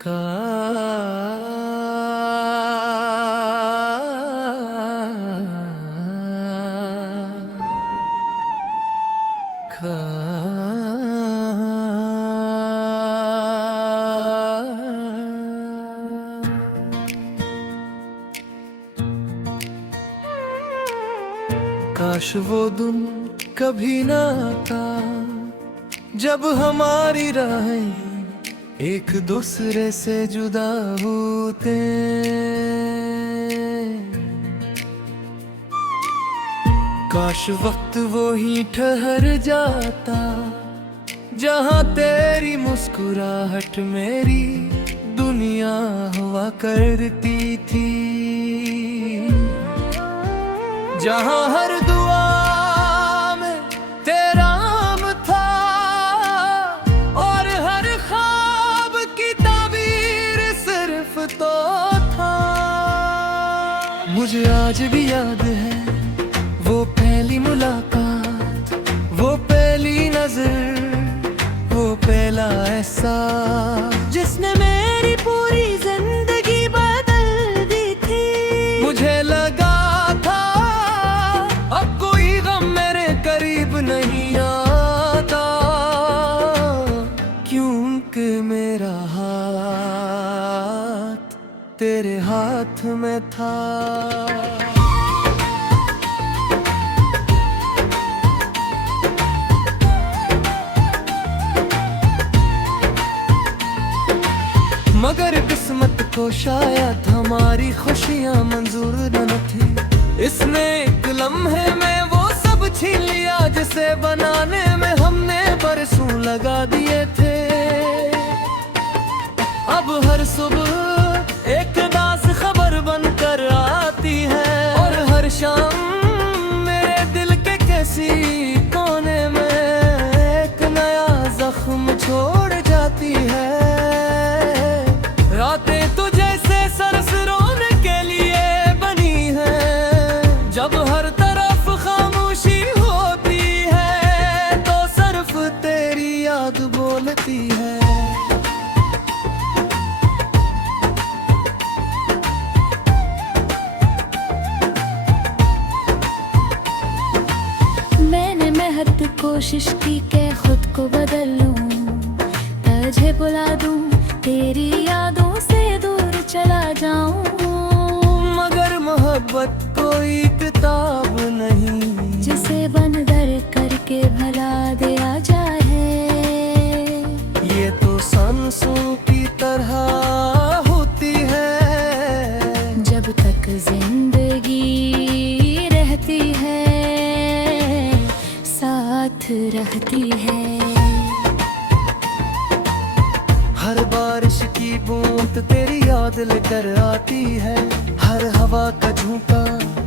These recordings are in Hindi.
का काश वो दिन कभी ना आता जब हमारी राहें एक दूसरे से जुदा होते। काश वक्त वो ही ठहर जाता जहाँ तेरी मुस्कुराहट मेरी दुनिया हुआ करती थी, जहाँ हर दुआ में तेरा नाम था और हर ख्वाब की ताबीर सिर्फ तो था। मुझे आज भी याद है वो पहली मुलाकात, वो पहली नजर, वो पहला एहसास जिसने मेरी पूरी जिंदगी बदल दी थी। मुझे लगा था अब कोई गम मेरे करीब नहीं आता, क्योंकि मेरा हाथ तेरे हाथ में था। मगर किस्मत को शायद हमारी खुशियाँ मंजूर न थी। इसने एक लम्हे में वो सब छीन लिया जिसे बनाने में हमने बरसों लगा दिए थे। अब हर सुबह एक दास खबर बनकर आती है और हर शाम मेरे दिल के किसी कोने में एक नया जख्म छोड़ जाती है। रातें तो जैसे सरसरों के लिए बनी है, जब हर तरफ खामोशी होती है तो सिर्फ तेरी याद बोलती है। मैंने मेहनत कोशिश की के खुद को बदल लूं, तुझे बुला दूं, तेरी यादों से दूर चला जाऊं। मगर मोहब्बत कोई किताब नहीं जिसे बंद दर करके भला दिया जाए। ये तो सांसों की तरह होती है, जब तक जिंदगी रहती है साथ रहती है। हर बारिश की बूंद तेरी याद लेकर आती है, हर हवा का झोंका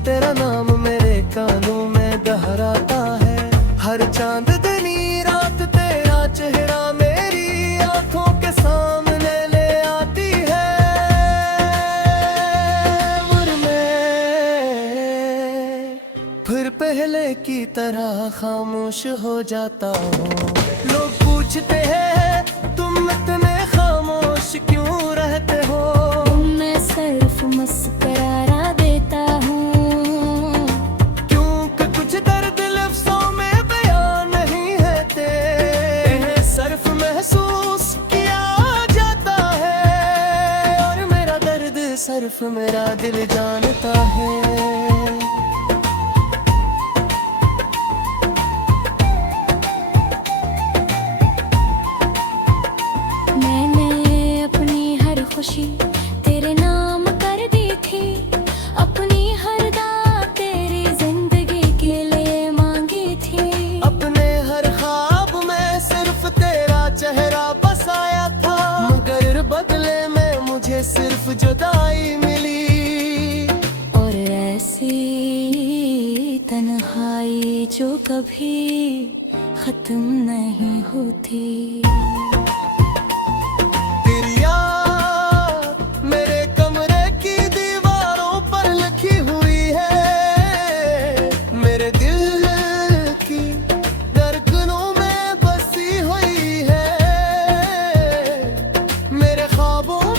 तेरा नाम मेरे कानों में दोहराता है। हर चांदनी रात तेरा चेहरा मेरी आंखों के सामने ले आती है। और मैं फिर पहले की तरह खामोश हो जाता हूँ। लोग पूछते हैं तुम इतने खामोश क्यों रहते हो? मैं सिर्फ मुस्कुरा देता हूँ, क्योंकि कुछ दर्द लफ्जों में बयान नहीं है तेरे सिर्फ महसूस किया जाता है। और मेरा दर्द सिर्फ मेरा दिल जानता है। खुशी तेरे नाम कर दी थी, अपनी हर दात तेरी जिंदगी के लिए मांगी थी। अपने हर ख्वाब में सिर्फ तेरा चेहरा बसाया था, मगर बदले में मुझे सिर्फ जुदाई मिली। और ऐसी तन्हाई जो कभी खत्म नहीं होती। ख्वाबों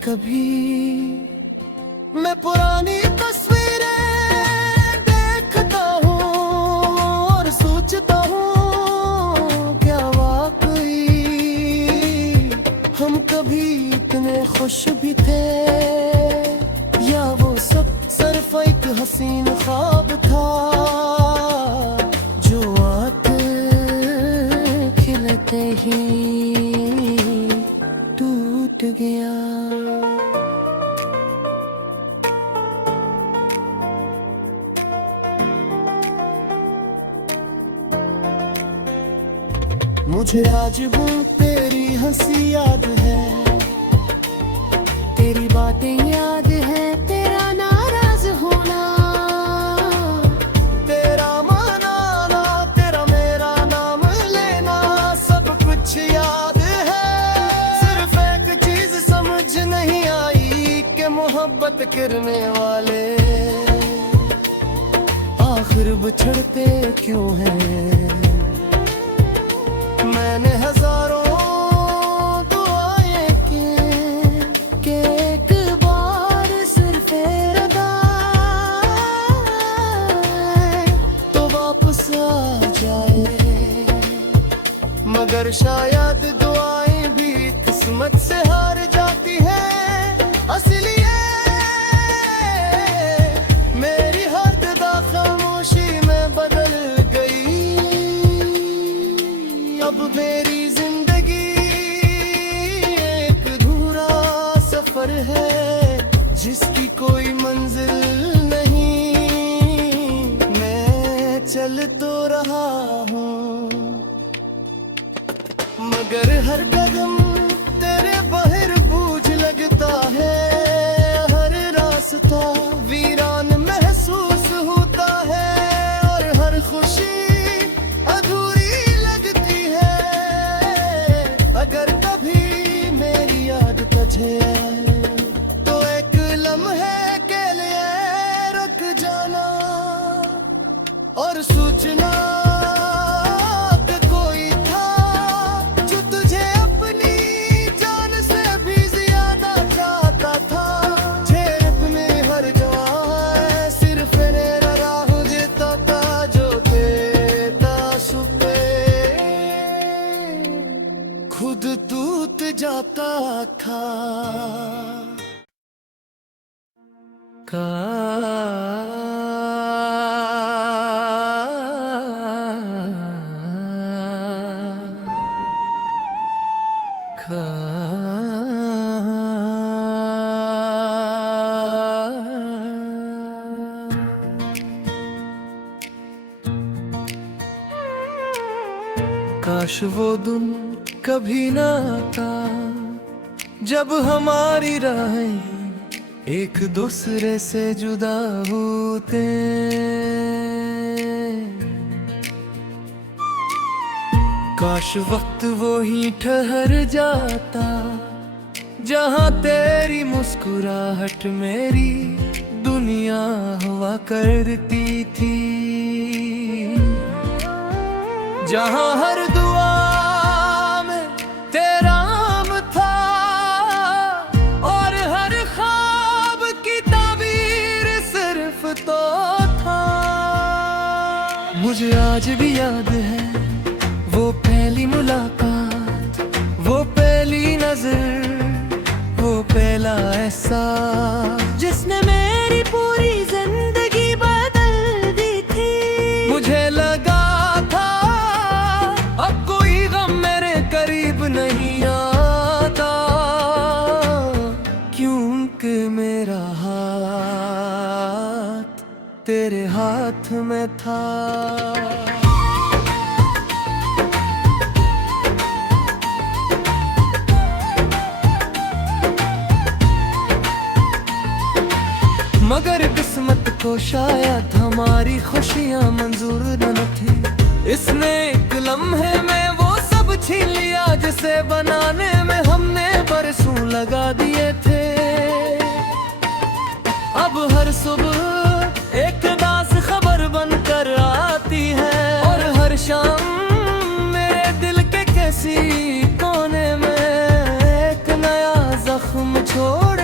कभी मैं पुरानी तस्वीरें देखता हूँ और सोचता हूँ क्या वाकई हम कभी इतने खुश भी थे, या वो सब सिर्फ एक हसीन ख्वाब था जो आते खिलते ही टूट गया। मुझे आज वो तेरी हंसी याद है, तेरी बातें याद है, तेरा नाराज होना, तेरा मनाना, तेरा मेरा नाम लेना, सब कुछ याद है। सिर्फ एक चीज समझ नहीं आई कि मोहब्बत करने वाले आखिर बिछड़ते क्यों हैं। मैंने हजारों दुआएं की कि एक बार सिर्फ रदा तो वापस आ जाए, मगर शायद दुआएं भी किस्मत से हार जाती है। असलिए मेरी हर दगा खामोशी में बदल गई। अब मेरी जिंदगी एक अधूरा सफर है जिसकी कोई मंजिल नहीं। मैं चल तो रहा हूँ मगर हर कदम तेरे बाहर बूझ लगता है। हर रास्ता वीरान महसूस होता है और हर खुशी अधूरी लगती है। अगर कभी मेरी याद तुझे आए तो एक लम्हे के लिए रुक जाना और सोचना कि कोई था जो तुझे अपनी जान से भी ज्यादा चाहता था। जेब में हर जवान सिर्फ मेरा राह देता था जो देता सुपे खुद टूट जाता था। काश वो दिन कभी ना आता जब हमारी राहें एक दूसरे से जुदा होते। काश वक्त वो ही ठहर जाता जहाँ तेरी मुस्कुराहट मेरी दुनिया हुआ करती थी। जहाँ हर दुआ में तेरा नाम था और हर ख्वाब की ताबीर सिर्फ तो था। मुझे आज भी याद है वो पहली मुलाकात, वो पहली नजर, वो पहला एहसास जिसने मेरी पूरी जिंदगी बदल दी थी। मुझे लगा अब कोई गम मेरे करीब नहीं आता क्योंकि मेरा हाथ तेरे हाथ में था। मगर किस्मत को शायद हमारी खुशियाँ मंजूर न थी। इसने एक लम्हे में वो सब छीन लिया जिसे बनाने में हमने बरसों लगा दिए थे। अब हर सुबह एक दास खबर बनकर आती है और हर शाम मेरे दिल के किसी कोने में एक नया जख्म छोड़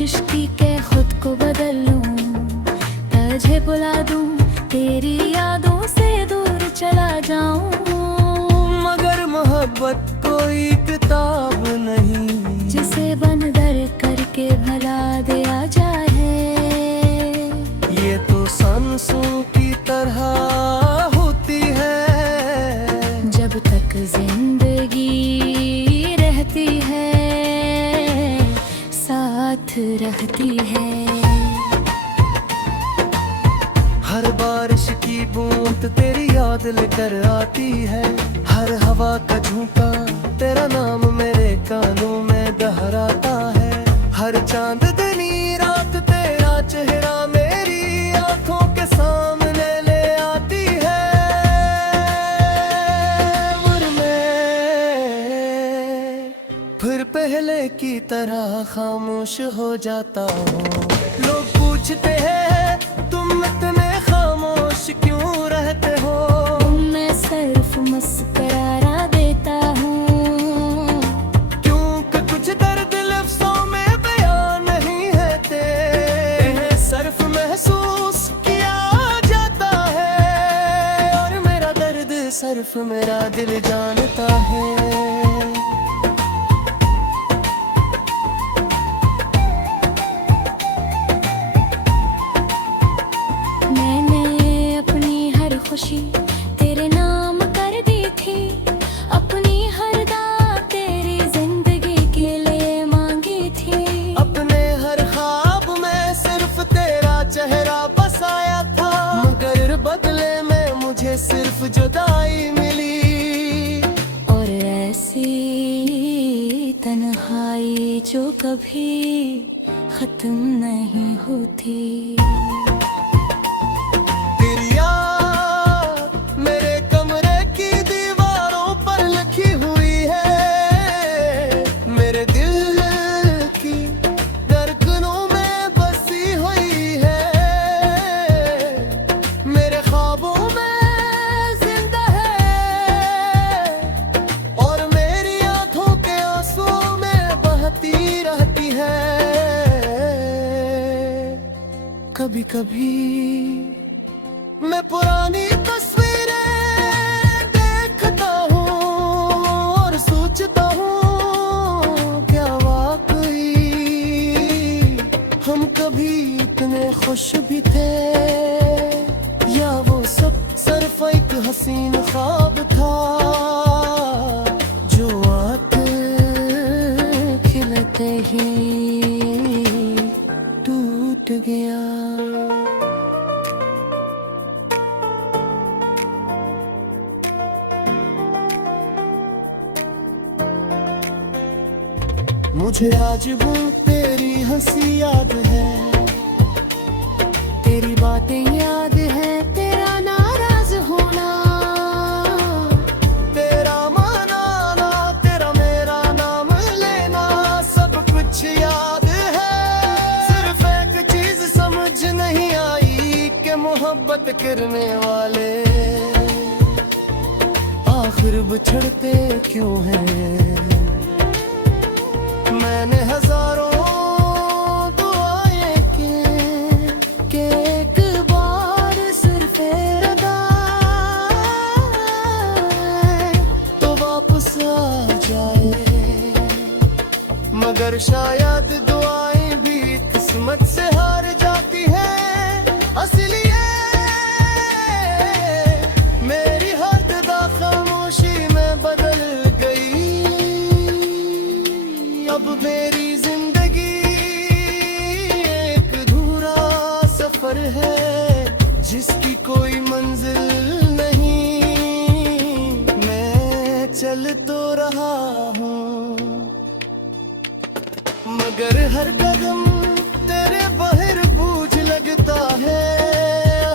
कोशिश की कि खुद को बदल लूं, तुझे बुला दूं, तेरी यादों से दूर चला जाऊं। मगर मोहब्बत कोई किताब नहीं जिसे बंद दर करके भला दिया जाए। ये तो सांसों की तरह होती है, जब तक जिंदगी रहती है साथ रहती है। हर बारिश की बूंद तेरी याद लेकर आती है, हर हवा का झोंका तेरा नाम मेरे कानों में दोहराता है। हर चांदनी रात तेरा चेहरा मेरी आंखों के सामने ले आती है। और मैं फिर पहले की तरह खामोश हो जाता हूँ। लोग पूछते हैं तुम इतने खामोश क्यों रहते हो? मैं सिर्फ मुस्कुरा देता हूँ, क्योंकि कुछ दर्द लफ्जों में बयान नहीं है तेरे सिर्फ महसूस किया जाता है। और मेरा दर्द सिर्फ मेरा दिल जानता है। खुशी तेरे नाम कर दी थी, अपनी हर दात तेरी जिंदगी के लिए मांगी थी। अपने हर ख्वाब में सिर्फ तेरा चेहरा बसाया था, मगर बदले में मुझे सिर्फ जुदाई मिली। और ऐसी तन्हाई जो कभी खत्म नहीं होती। कभी कभी मैं पुरानी तस्वीरें देखता हूँ और सोचता हूँ क्या वाकई हम कभी इतने खुश भी थे, या वो सब सिर्फ एक हसीन ख्वाब था जो आते खिलते ही टूट गया। मुझे आज वो तेरी हंसी याद है, तेरी बातें याद है, तेरा नाराज होना, तेरा मनाना, तेरा मेरा नाम लेना, सब कुछ याद है। सिर्फ एक चीज समझ नहीं आई कि मोहब्बत करने वाले आखिर बिछड़ते क्यों हैं। मैंने हजारों दुआएं की कि एक बार सिर्फ इरादा तो वापस आ जाए, मगर शायद दुआएं भी किस्मत से हार जाती हैं। असलिए मेरी हद दा खामोशी में बदल गई। अब मेरी जिंदगी एक अधूरा सफर है जिसकी कोई मंजिल नहीं। मैं चल तो रहा हूँ मगर हर कदम तेरे बाहर बूझ लगता है।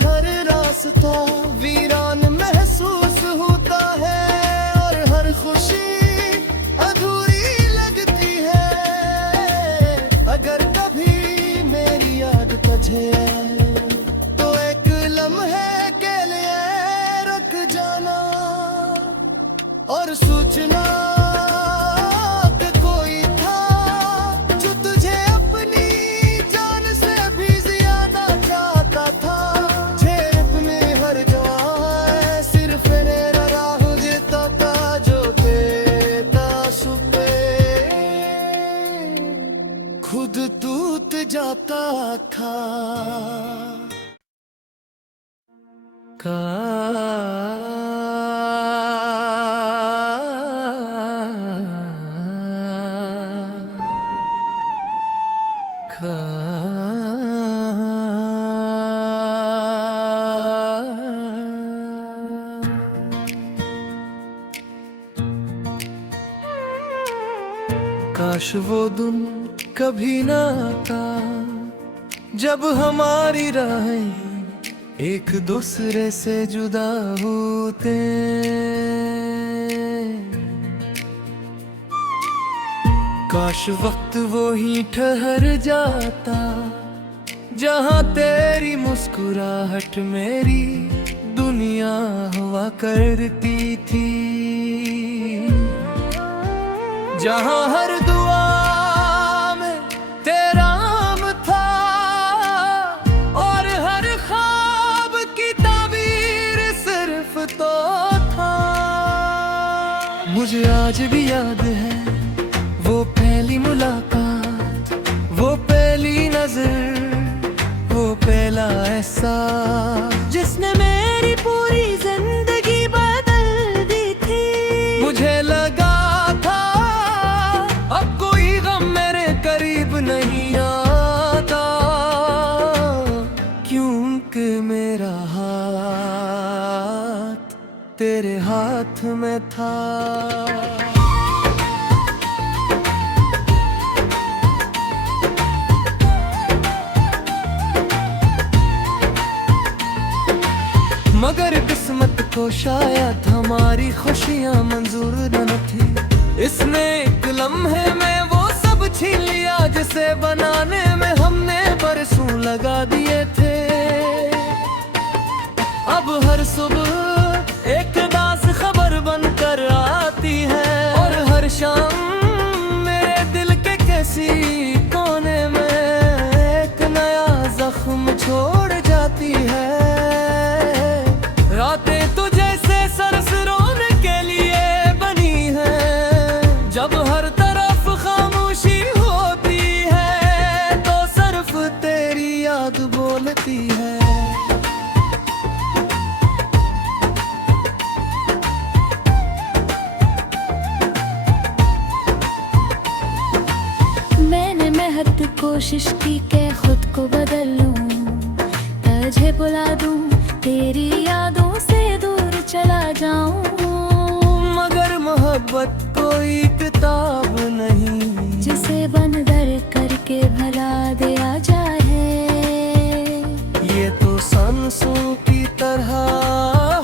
हर रास्ता वीरान महसूस होता है और हर खुशी तो एक लम्हे के लिए रुक जाना और सोचना कि कोई था जो तुझे का काश वो दिन कभी ना आता जब हमारी राहें एक दूसरे से जुदा होते। काश वक्त वो ही ठहर जाता जहाँ तेरी मुस्कुराहट मेरी दुनिया हुआ करती थी, जहाँ हर दुआ में तेरा नाम था और हर ख्वाब की ताबीर सिर्फ तो था। मुझे आज भी याद है वो पहली मुलाकात, वो पहली नजर, वो पहला एहसास जिसने मेरी पूरी जिंदगी बदल दी थी। मुझे लगा था अब कोई गम मेरे करीब नहीं आता, क्योंकि मेरा हाथ तेरे हाथ में था। मगर किस्मत को शायद हमारी खुशियाँ मंजूर न थी, इसने एक लम्हे में वो सब छीन लिया जिसे बनाने में हमने बरसों लगा दिए थे। अब हर सुबह एक दास खबर बनकर आती है और हर शाम मेरे दिल के किसी कोने में एक नया जख्म छोड़ जाती है। रातें तो जैसे सरस रोने के लिए बनी है, जब हर तरफ खामोशी होती है तो सिर्फ तेरी याद बोलती है। मैंने महत कोशिश की के खुद को बदल लूं, तुझे बुला दूं, तेरी यादों से दूर चला जाऊं। मगर मोहब्बत कोई किताब नहीं जिसे बंद दर करके भला दिया जाए। ये तो सांसों की तरह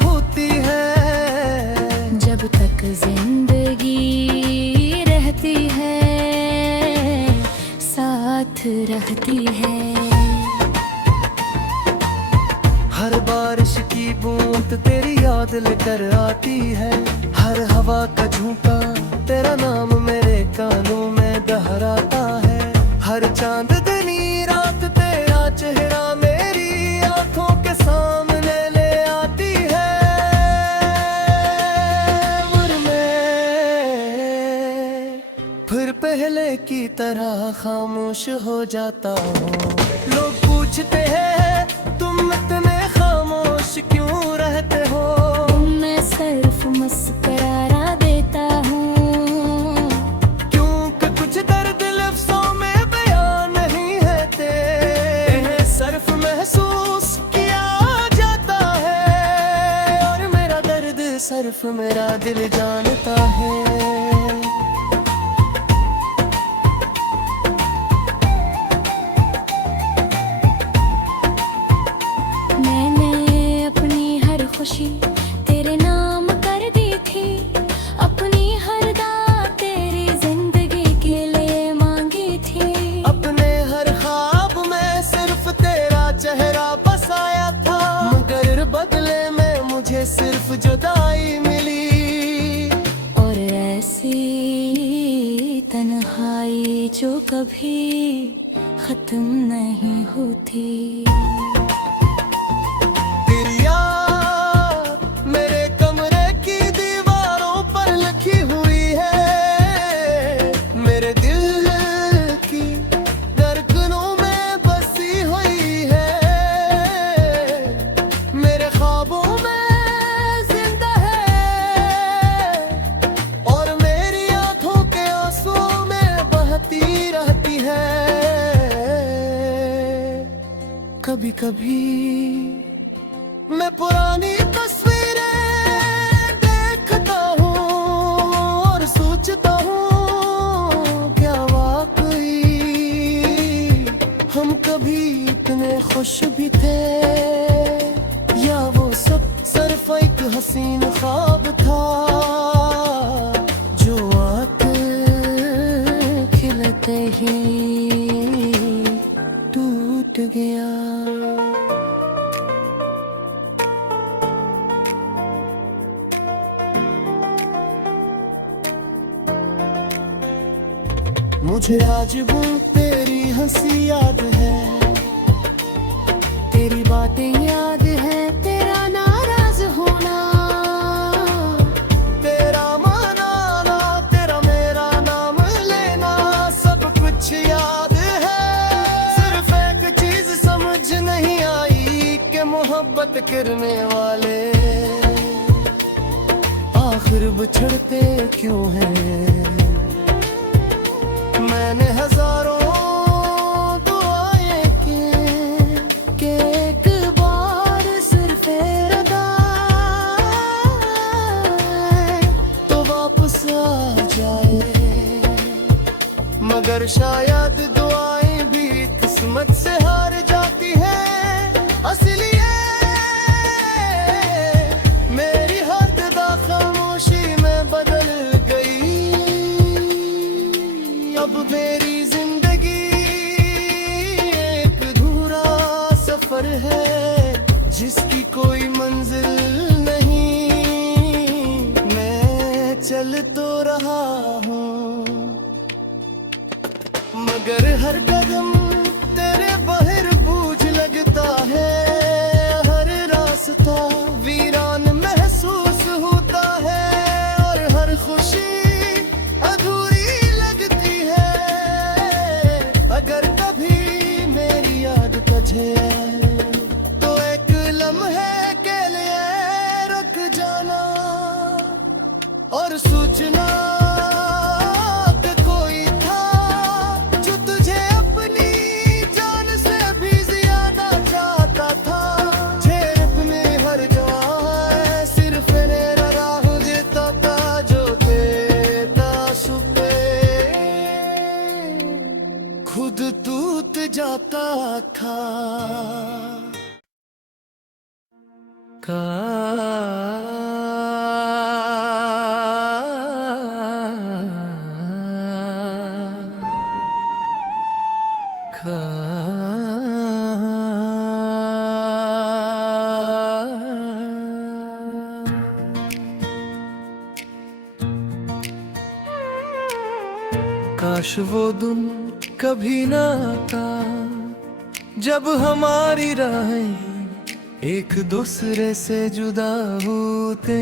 होती है, जब तक जिंदगी रहती है साथ रहती है। हर बारिश की बूंद तेरी याद लेकर आती है, हर हवा का झोंका तेरा नाम मेरे कानों में दोहराता है। हर चांदनी रात तेरा चेहरा मेरी आंखों के सामने ले आती है। और मैं फिर पहले की तरह खामोश हो जाता हूँ। लोग पूछते हैं तुम इतने खामोश क्यों रहते हो, मैं सिर्फ मुस्कुराना देता हूँ, क्योंकि कुछ दर्द लफ्जों में बयान नहीं है तेरे सिर्फ महसूस किया जाता है। और मेरा दर्द सिर्फ मेरा दिल जानता है। खुशी तेरे नाम कर दी थी, अपनी हर दात तेरी जिंदगी के लिए मांगी थी। अपने हर ख्वाब में सिर्फ तेरा चेहरा बसाया था, मगर बदले में मुझे सिर्फ जुदाई मिली। और ऐसी तन्हाई जो कभी खत्म नहीं होती। ख्वाबों कभी कभी मैं पुरानी तस्वीरें देखता हूँ और सोचता हूँ क्या वाकई हम कभी इतने खुश भी थे, या वो सब सिर्फ एक हसीन ख्वाब था जो आके खिलते ही टूट गया। मुझे आज वो तेरी हंसी याद है, तेरी बातें याद है, तेरा नाराज होना, तेरा मनाना, तेरा मेरा नाम लेना, सब कुछ याद है। सिर्फ एक चीज समझ नहीं आई कि मोहब्बत करने वाले आखिर बिछड़ते क्यों हैं। मैंने हजारों दुआएं की कि एक बार सिर्फ इरादा तो वापस आ जाए, मगर शायद दुआएं भी किस्मत से हार जाती हैं। असलिए मेरी हर दा खामोशी में बदल गई। अब मेरी जिंदगी एक अधूरा सफर है जिसकी कोई मंजिल नहीं। मैं चल तो रहा हूँ मगर हर कदम तेरे बहर बूझ लगता है। हर रास्ता वीरान महसूस होता है और हर खुशी अधूरी लगती है। अगर कभी मेरी याद तुझे तो एक लम्हे के लिए रुक जाना और सोचना कि कोई था जो तुझे अपनी जान से भी ज्यादा चाहता था। झेप में हर जवान सिर्फ मेरा राह देता था जो देता सुपे खुद टूट जाता था। काश वो दिन कभी ना आता जब हमारी राहें एक दूसरे से जुदा होते।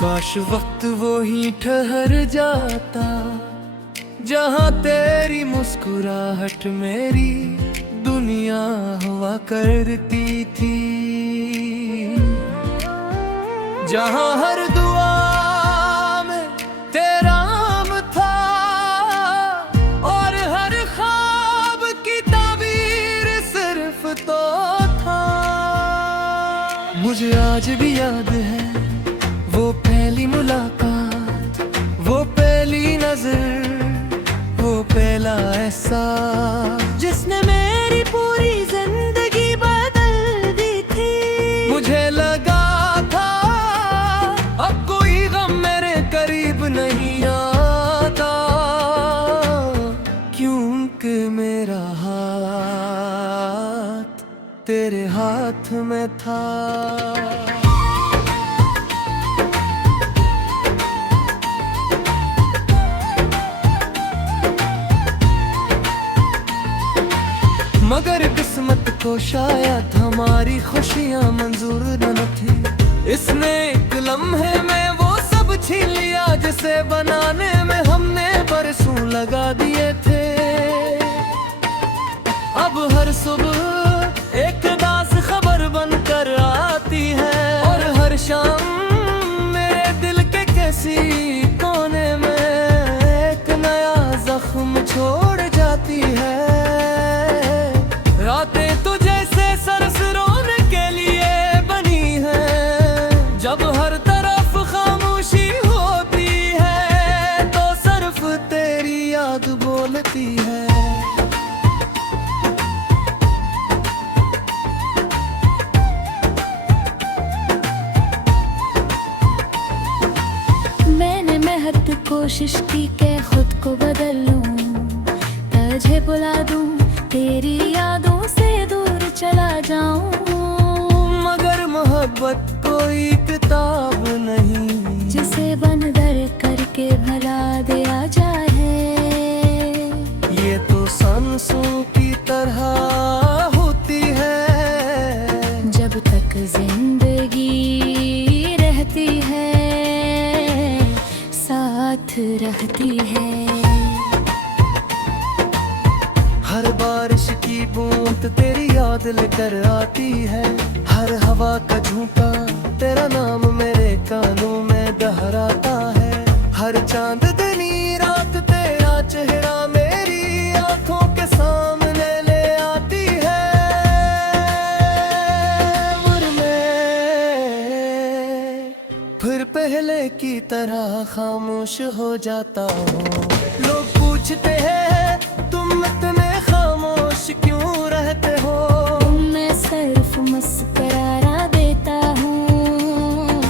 काश वक्त वो ही ठहर जाता जहाँ तेरी मुस्कुराहट मेरी दुनिया हुआ करती थी। जहाँ हर दुआ में तेरा नाम था और हर ख्वाब की ताबीर सिर्फ तो था। मुझे आज भी याद है वो पहली मुलाकात, वो पहली नजर, वो पहला एहसास जिसने मेरी पूरी जिंदगी बदल दी थी। मुझे लगा था अब कोई गम मेरे करीब नहीं आता, क्योंकि मेरा हाथ तेरे हाथ में था। मगर किस्मत को शायद हमारी खुशियाँ मंजूर न थी। इसने एक लम्हे में वो सब छीन लिया जिसे बनाने में हमने बरसों लगा दिए थे। अब हर सुबह एक दास खबर बनकर आती है और हर शाम मेरे दिल के किसी कोने में एक नया जख्म छोड़ कोशिश की के खुद को बदल लूं, तुझे बुला दूं, तेरी यादों से दूर चला जाऊं। मगर मोहब्बत कोई किताब नहीं जिसे बंद दर करके भला दिया जाए। ये तो सांसों की तरह होती है, जब तक जिंदगी रहती है साथ रहती है। हर बारिश की बूंद तेरी याद लेकर आती है, हर हवा का झोंका तेरा नाम मेरे कानों में दोहराता है। हर चांदनी रात तेरा चेहरा मेरी आंखों के सामने ले आती है। और मैं फिर पहले की तरह खामोश हो जाता हूँ। लोग पूछते हैं तुम इतने खामोश क्यों रहते हो? मैं सिर्फ मुस्कुराना देता हूँ,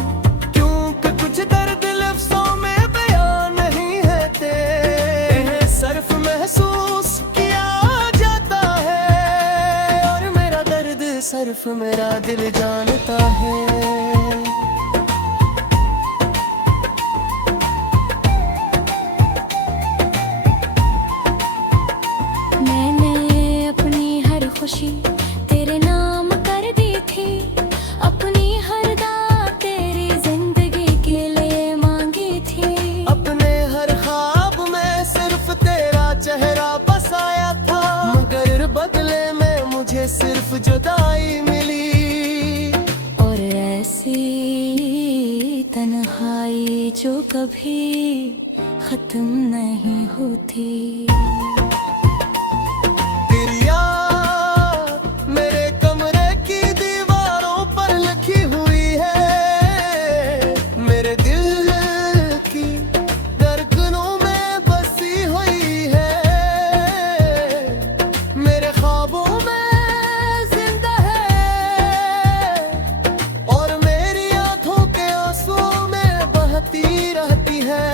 क्योंकि कुछ दर्द लफ्जों में बयान नहीं है तेरे सिर्फ महसूस किया जाता है। और मेरा दर्द सिर्फ मेरा दिल जानता है। मैंने अपनी हर खुशी तेरे नाम कर दी थी, अपनी हर दात तेरी जिंदगी के लिए मांगी थी। अपने हर ख्वाब में सिर्फ तेरा चेहरा बसाया था, मगर बदले में मुझे सिर्फ जुदाई मिली। और ऐसी तन्हाई जो कभी खत्म नहीं होती। तेरी याद मेरे कमरे की दीवारों पर लिखी हुई है, मेरे दिल की धड़कनों में बसी हुई है, मेरे ख्वाबों में जिंदा है। और मेरी आंखों के आंसुओं में बहती रहती है।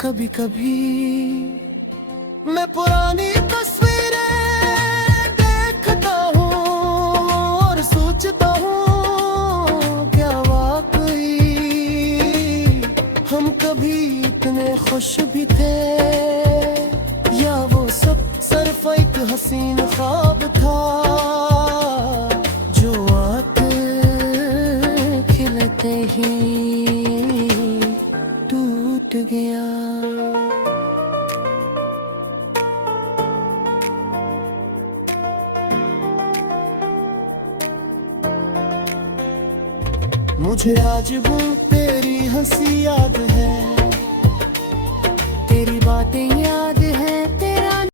कभी कभी मैं पुरानी तस्वीरें देखता हूँ और सोचता हूँ क्या वाकई हम कभी इतने खुश भी थे, या वो सब सिर्फ एक हसीन ख्वाब था जो आके खिलते ही टूट गया। मुझे आज वो तेरी हंसी याद है,